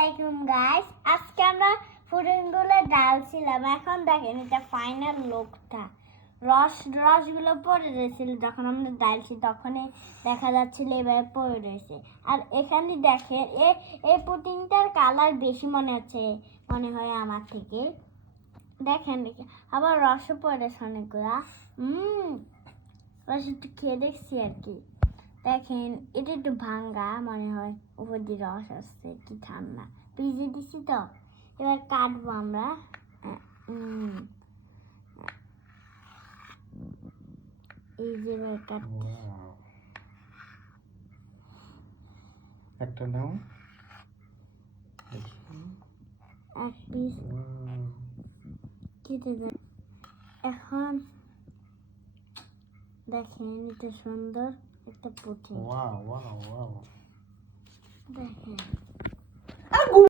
আলাইকুম গাইস আজকে আমরা ফুডিংগুলো ডালছিলাম এখন দেখেন এটা ফাইনাল লুকটা। রস, রসগুলো পড়ে রয়েছিল যখন আমরা ডালছি তখনই দেখা যাচ্ছিল এভাবে পড়ে রয়েছে। আর এখানে দেখেন, এ এই পুটিংটার কালার বেশি মনে আছে মনে হয় আমার থেকে। দেখেন দেখেন, আবার রসও পড়েছে অনেকগুলা। হুম রস একটু খেয়ে দেখছি আর কি। দেখেন এটা একটু ভাঙ্গা মনে হয়। উপর দিয়ে রস আসছে কি ঠান্ডা। ভিজে দিছি তো। এবার কাটবো আমরা। এই যে কাটতে একটা নাও। এক পিস। কেটে দেন। এখন দেখেন এটা সুন্দর। একটা Wow, wow, wow. দেখেন